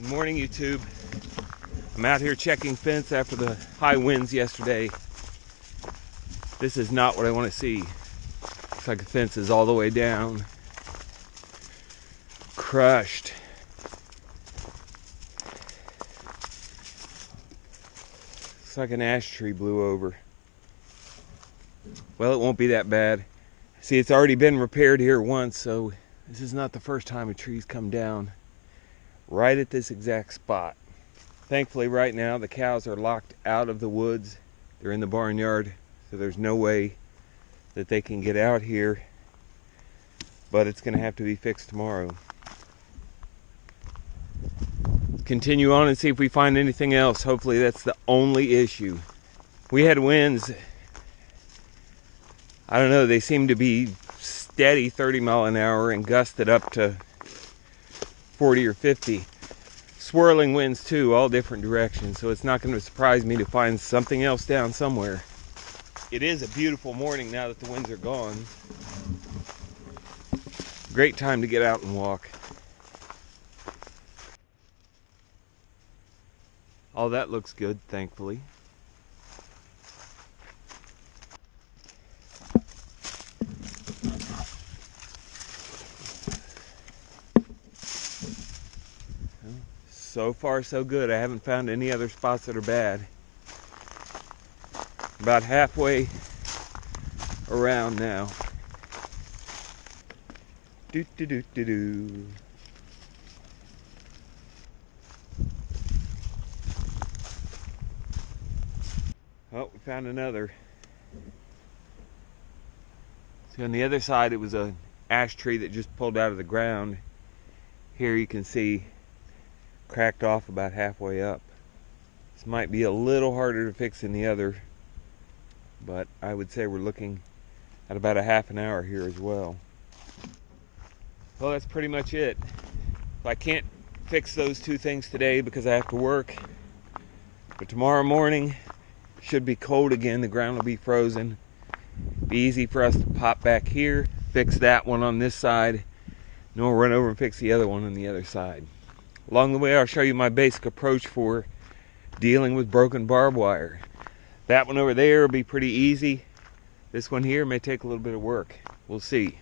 Good morning, YouTube. I'm out here checking fence after the high winds yesterday. This is not what I want to see. Looks like the fence is all the way down. Crushed. Looks like an ash tree blew over. Well, it won't be that bad. See, it's already been repaired here once, so this is not the first time a tree's come down right at this exact spot. Thankfully, right now, the cows are locked out of the woods. They're in the barnyard, so there's no way that they can get out here, but it's going to have to be fixed tomorrow. Continue on and see if we find anything else. Hopefully that's the only issue. We had winds, I don't know, they seem to be steady 30 mile an hour and gusted up to 40 or 50. Swirling winds too, all different directions, so it's not going to surprise me to find something else down somewhere. It is a beautiful morning now that the winds are gone. Great time to get out and walk. All that looks good, thankfully. So far so good. I haven't found any other spots that are bad. About halfway around now. Do do do do do. Oh, we found another. See, on the other side it was an ash tree that just pulled out of the ground. Here you can see cracked off about halfway up. This might be a little harder to fix than the other, but I would say we're looking at about a half an hour here as well. Well, that's pretty much it. If I can't fix those two things today because I have to work, but tomorrow morning should be cold again. The ground will be frozen. Be easy for us to pop back here, fix that one on this side, and we'll run over and fix the other one on the other side. Along the way, I'll show you my basic approach for dealing with broken barbed wire. That one over there will be pretty easy. This one here may take a little bit of work. We'll see.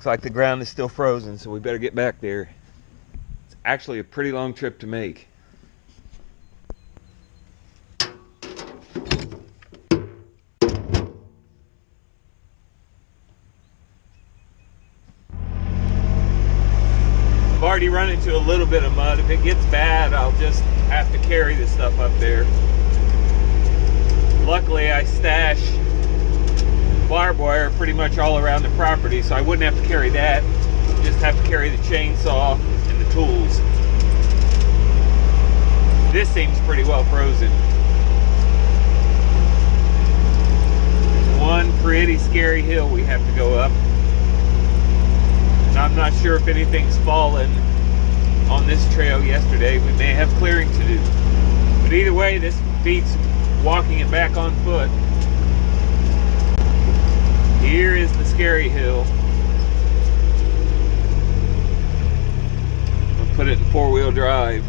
Looks like the ground is still frozen, so we better get back there. It's actually a pretty long trip to make. I've already run into a little bit of mud. If it gets bad, I'll just have to carry the stuff up there. Luckily, I stash barbed wire pretty much all around the property, so I wouldn't have to carry that. Just have to carry the chainsaw and the tools. This seems pretty well frozen. There's one pretty scary hill we have to go up. And I'm not sure if anything's fallen on this trail yesterday. We may have clearing to do. But either way, this beats walking it back on foot. Here is the scary hill. I'll put it in four-wheel drive.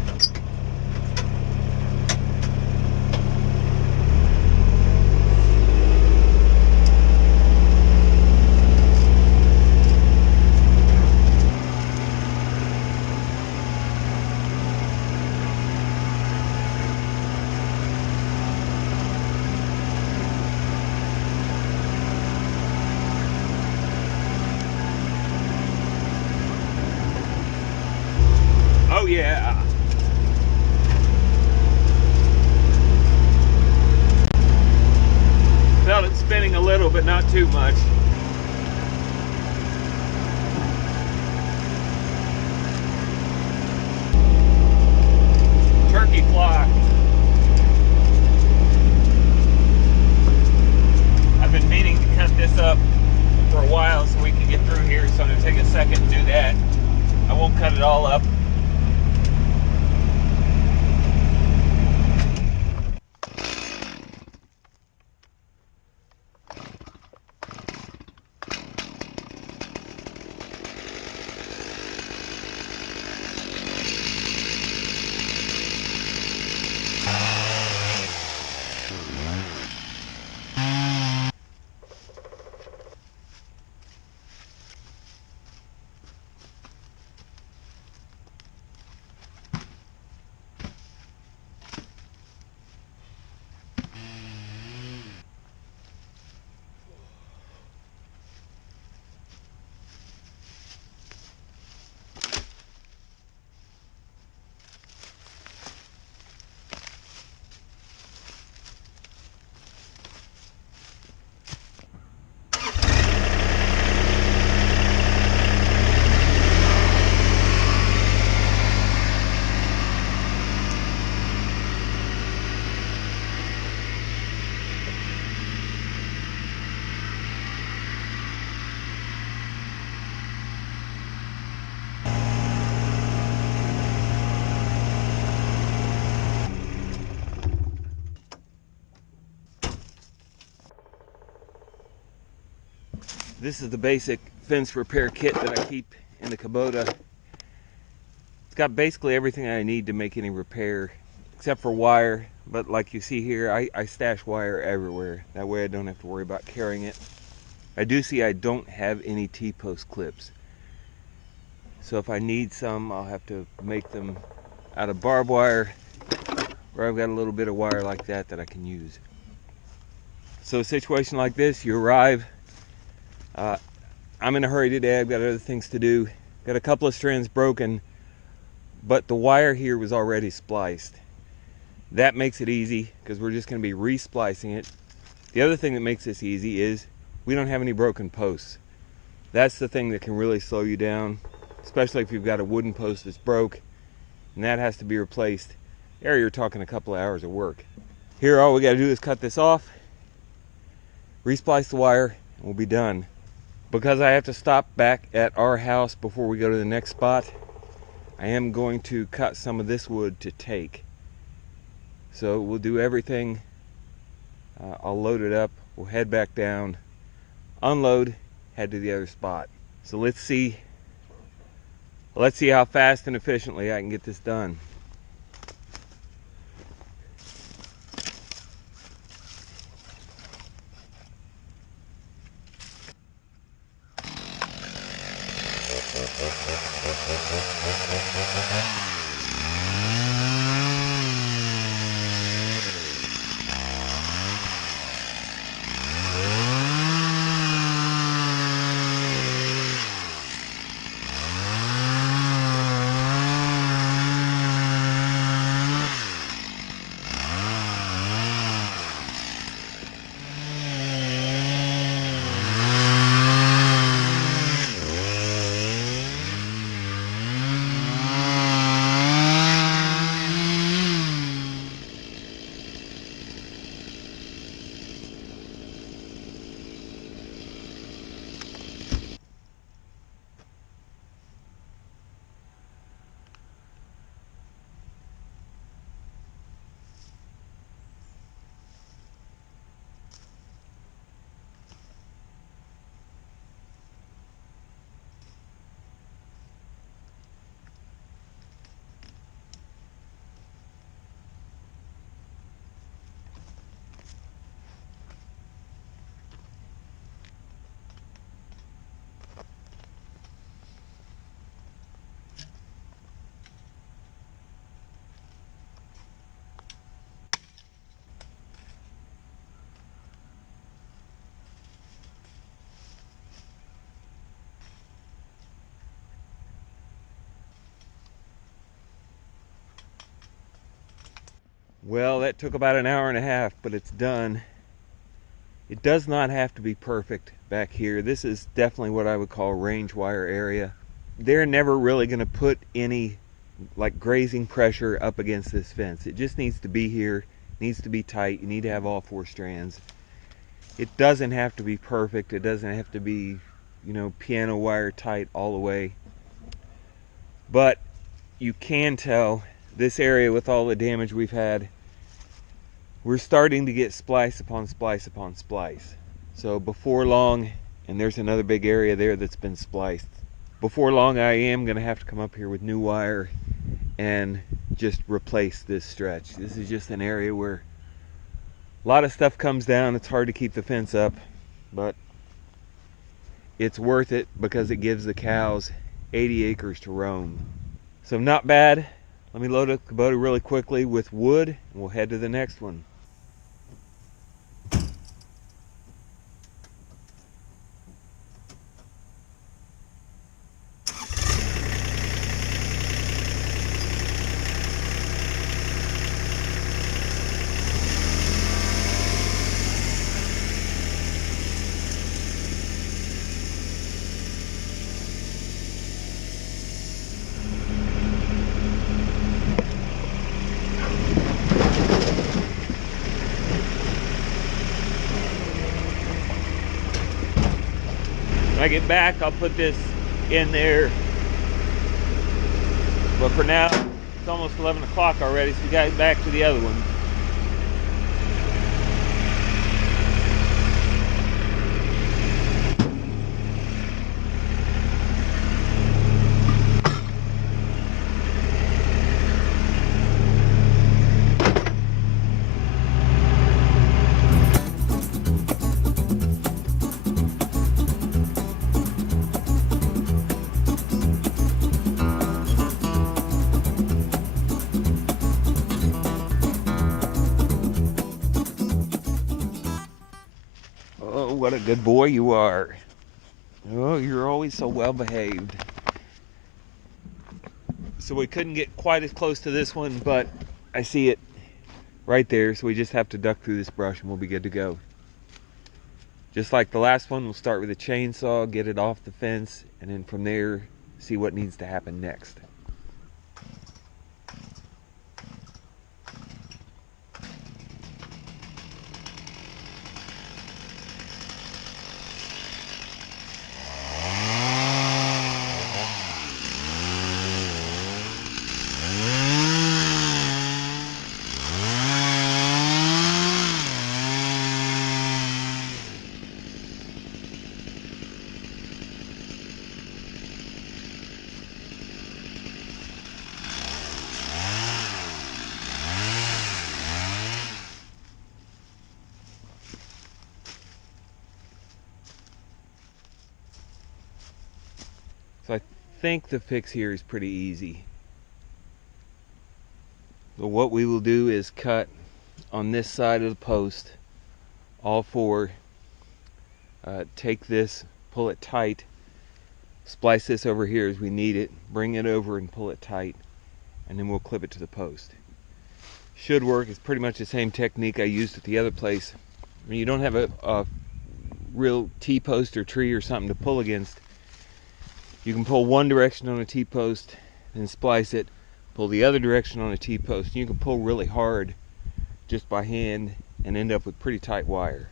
Oh yeah. Felt it spinning a little, but not too much. Turkey flock. I've been meaning to cut this up for a while so we can get through here, so I'm going to take a second and do that. I won't cut it all up. This is the basic fence repair kit that I keep in the Kubota. It's got basically everything I need to make any repair, except for wire. But like you see here, I stash wire everywhere. That way I don't have to worry about carrying it. I do see I don't have any T-post clips. So if I need some, I'll have to make them out of barbed wire, or I've got a little bit of wire like that that I can use. So a situation like this, you arrive, I'm in a hurry today, I've got other things to do. Got a couple of strands broken, but the wire here was already spliced. That makes it easy because we're just going to be re-splicing it. The other thing that makes this easy is we don't have any broken posts. That's the thing that can really slow you down, especially if you've got a wooden post that's broke and that has to be replaced. There you're talking a couple of hours of work. Here all we got to do is cut this off, re-splice the wire, and we'll be done. Because I have to stop back at our house before we go to the next spot, I am going to cut some of this wood to take. So we'll do everything. I'll load it up, we'll head back down, unload, head to the other spot. So let's see how fast and efficiently I can get this done. Well, that took about an hour and a half, but it's done. It does not have to be perfect back here. This is definitely what I would call range wire area. They're never really going to put any like grazing pressure up against this fence. It just needs to be here, needs to be tight. You need to have all 4 strands. It doesn't have to be perfect. It doesn't have to be, you know, piano wire tight all the way. But you can tell this area, with all the damage we've had, we're starting to get splice upon splice upon splice. So before long, and there's another big area there that's been spliced. Before long, I am going to have to come up here with new wire and just replace this stretch. This is just an area where a lot of stuff comes down. It's hard to keep the fence up, but it's worth it because it gives the cows 80 acres to roam. So not bad. Let me load up the Kubota really quickly with wood, and we'll head to the next one. When I get back, I'll put this in there. But for now, it's almost 11 o'clock already, so we got back to the other one. Oh, what a good boy you are. Oh, you're always so well behaved. So we couldn't get quite as close to this one, but I see it right there, so we just have to duck through this brush and we'll be good to go. Just like the last one, we'll start with a chainsaw, get it off the fence, and then from there, see what needs to happen next. So I think the fix here is pretty easy. So what we will do is cut on this side of the post, all four, take this, pull it tight, splice this over here as we need it, bring it over and pull it tight, and then we'll clip it to the post. Should work. It's pretty much the same technique I used at the other place. When you don't have a real T-post or tree or something to pull against, you can pull one direction on a T-post and splice it, pull the other direction on a T-post, and you can pull really hard just by hand and end up with pretty tight wire.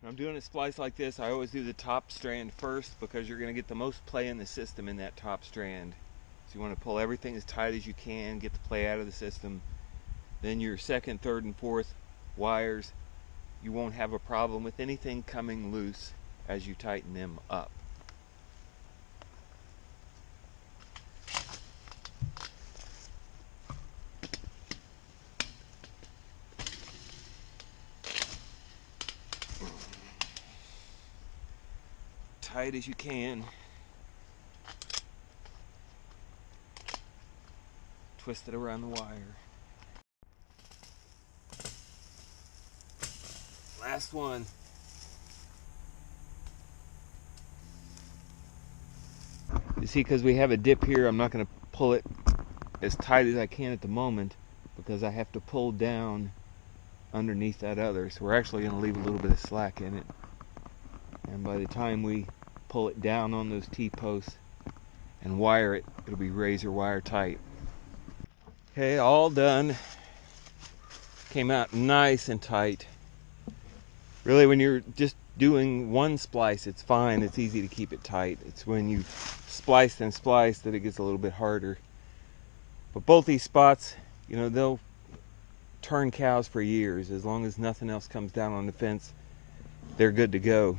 When I'm doing a splice like this, I always do the top strand first because you're going to get the most play in the system in that top strand. So you want to pull everything as tight as you can, get the play out of the system. Then your second, third, and fourth wires, you won't have a problem with anything coming loose as you tighten them up. Tight as you can. Twist it around the wire. Last one. You see, because we have a dip here, I'm not going to pull it as tight as I can at the moment because I have to pull down underneath that other. So we're actually going to leave a little bit of slack in it. And by the time we pull it down on those T-posts and wire it. It'll be razor wire tight. Okay, all done. Came out nice and tight. Really, when you're just doing one splice, it's fine. It's easy to keep it tight. It's when you splice and splice that it gets a little bit harder. But both these spots, you know, they'll turn cows for years. As long as nothing else comes down on the fence, they're good to go.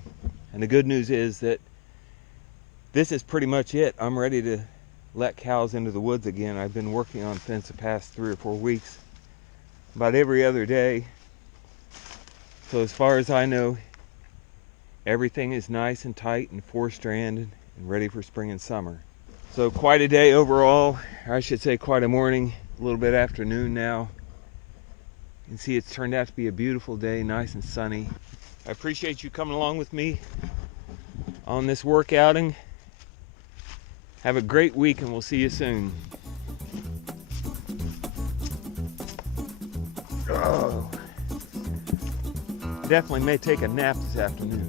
And the good news is that this is pretty much it. I'm ready to let cows into the woods again. I've been working on fence the past 3 or 4 weeks, about every other day. So as far as I know, everything is nice and tight and 4-stranded and ready for spring and summer. So quite a day overall. I should say quite a morning, a little bit afternoon now. You can see it's turned out to be a beautiful day, nice and sunny. I appreciate you coming along with me on this work outing. Have a great week and we'll see you soon. Oh. Definitely may take a nap this afternoon.